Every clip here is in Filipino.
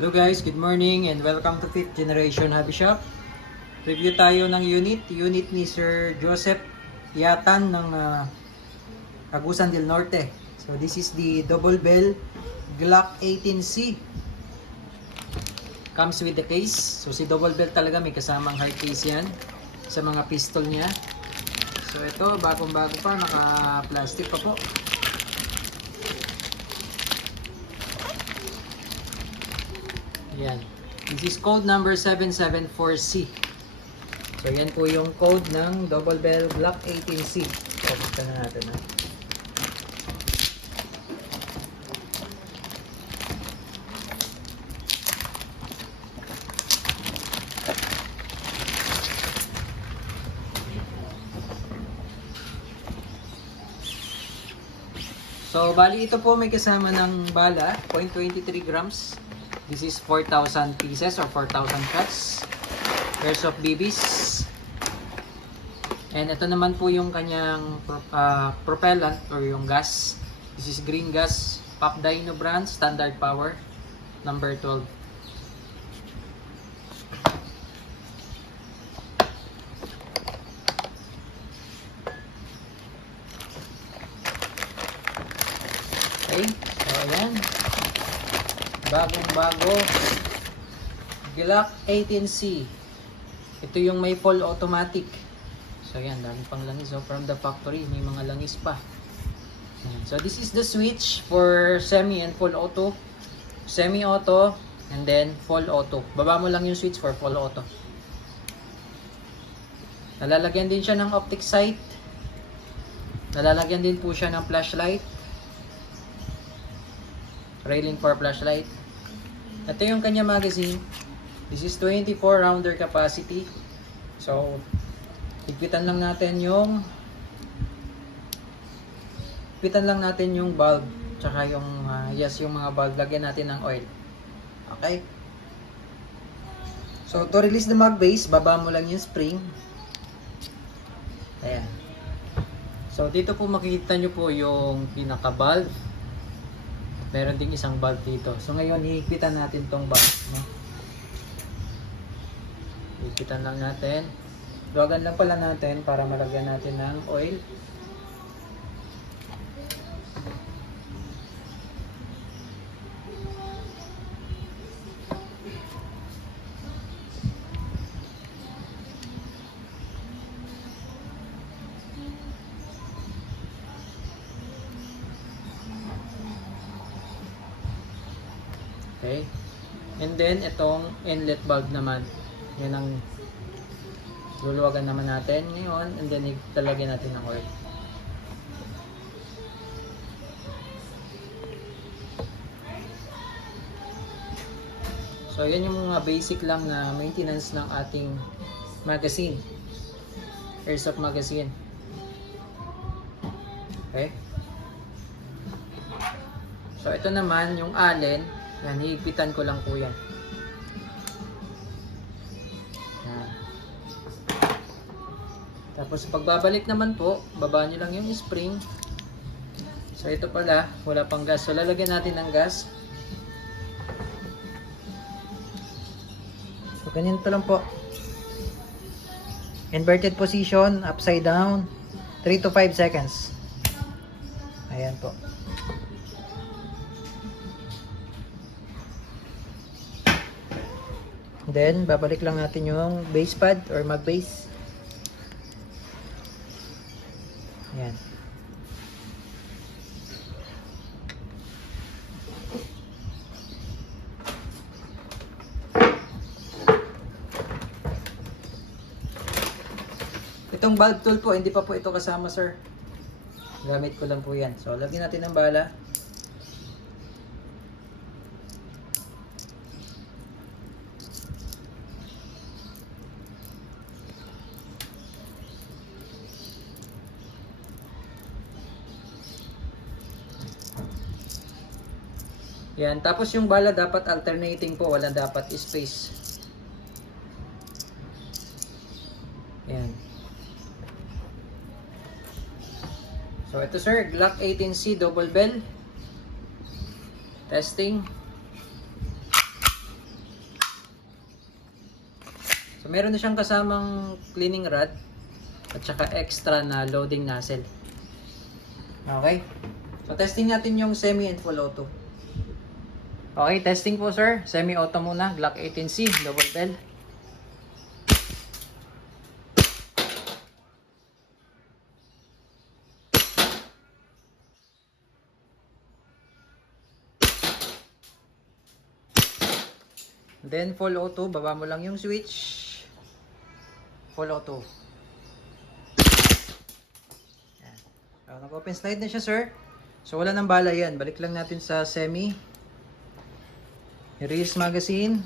Hello guys, good morning and welcome to 5th Generation Hobby Shop. Review tayo ng unit ni Sir Joseph Yatan ng Agusan del Norte. So this is the double bell Glock 18C. Comes with the case. So si double bell talaga may kasamang hard case yan sa mga pistol niya. So ito, bagong-bago pa, naka-plastic pa po. Yan. This is code number 774C. So yan po yung code ng double bell Glock 18C. So buksan na natin ha. So bali ito po may kasama ng bala, 0.23 grams. This is 4,000 pieces or 4,000 shots. Pairs of BBs. And ito naman po yung kanyang propellant or yung gas. This is green gas, Pop Dino brand, standard power, number 12. Okay, so ayan. Bagong-bago Glock 18C. Ito yung may full automatic. So yan, dami pang langis. So from the factory, may mga langis pa. So this is the switch for semi and full auto. Semi-auto and then full auto. Baba mo lang yung switch for full auto. Nalalagyan din siya ng optic sight. Nalalagyan din po siya ng flashlight. Railing for flashlight. Ito yung kanya magazine. This is 24 rounder capacity. So, higpitan lang natin yung bulb. Tsaka yung, yung mga bulb. Lagyan natin ng oil. Okay? So, to release the mag base, baba mo lang yung spring. Ayan. So, dito po makikita nyo po yung pinaka bulb. Meron ding isang valve dito. So ngayon, hihigpitan natin tong valve. No? Hihigpitan lang natin. Luwagan lang pala natin para malagyan natin ng oil. Okay. And then, itong inlet valve naman. Yan ang luluwagan naman natin ngayon. And then, italagyan natin ng oil. So, yan yung mga basic lang na maintenance ng ating magazine. Airsoft magazine. Okay. So, ito naman yung allen. Yan, hihigpitan ko lang po yan. Yan. Tapos pagbabalik naman po, baba nyo lang yung spring. So ito pala, wala pang gas. So lalagyan natin ng gas. So ganito lang po. Inverted position, upside down, 3 to 5 seconds. Ayan po. Then, babalik lang natin yung base pad or mag base. Ayan. Itong valve tool po, hindi pa po ito kasama, sir. Gamit ko lang po yan. So, lagyan natin ng bala. Yan, tapos yung bala dapat alternating po, walang dapat space. Yan. So ito sir, Glock 18C double bell. Testing. So meron na siyang kasamang cleaning rod at saka extra na loading nozzle. Okay. So testing natin yung semi and full auto. Okay, testing po sir. Semi-auto muna. Glock 18C, double bell. Then full auto, baba mo lang yung switch. Full auto. Yan. Nag-open slide na siya sir. So wala nang bala yan. Balik lang natin sa semi. Release magazine.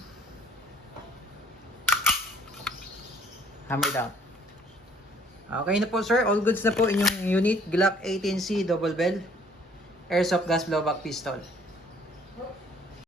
Hammer down. Okay na po sir. All goods na po inyong unit. Glock 18C double bell. Airsoft gas blowback pistol.